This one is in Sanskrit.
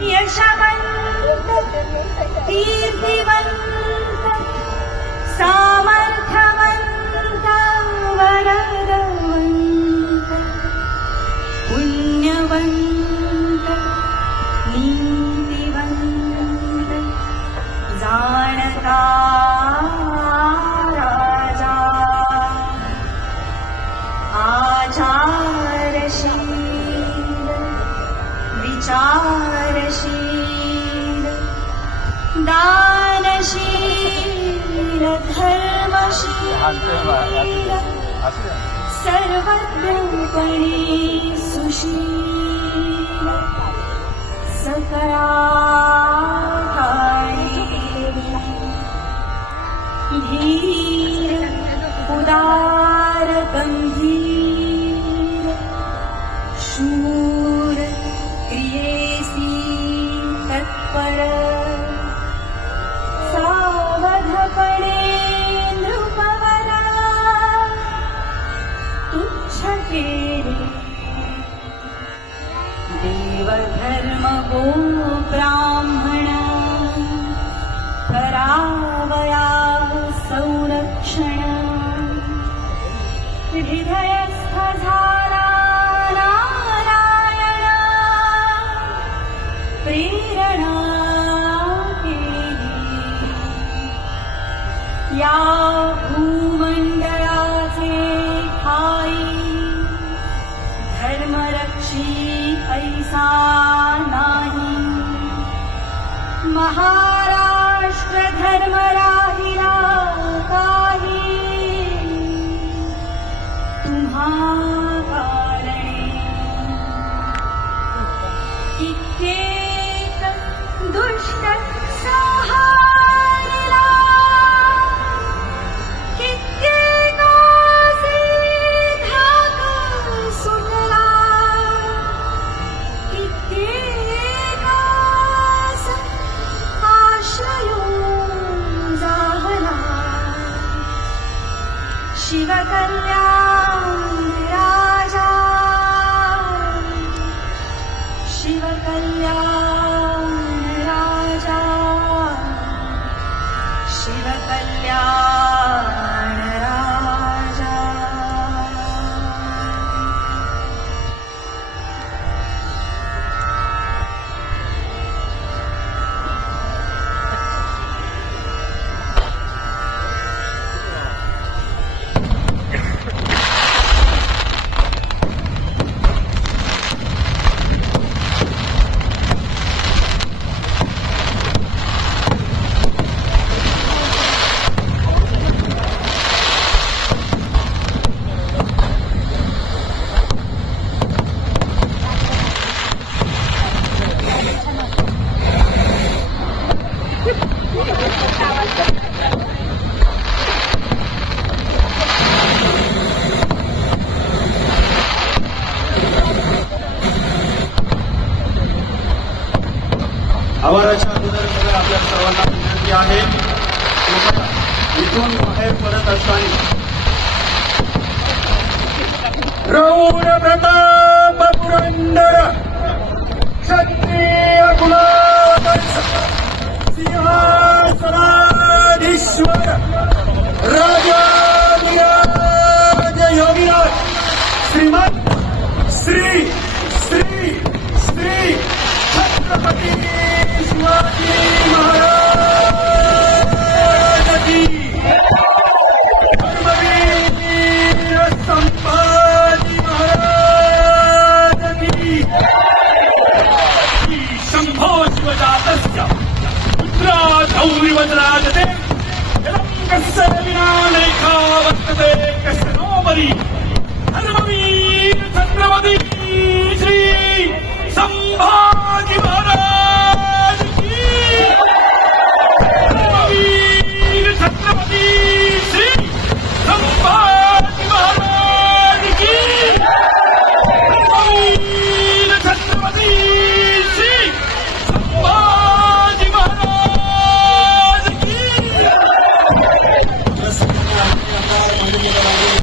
यशवन्त कीर्तिवन्त सामर्थ्यवन्त वरदवन्त पुण्यवन्त नीतिवन्त जाणता राजा आचारशील विचारशील दानशील धर्मशील सर्वज्ञपणे सुशील. तुच्छ केले देवधर्म गो ब्राह्मण करावया संरक्षण नारायण प्रेरणा या महाराष्ट्र धर्मराज शिवकल्याण आवाराच्या अगोदर आपल्या सर्वांना विनंती आहे. इथून बाहेर पडत असताना. रौर श्री श्री श्री, छत्रपती Hello, buddy.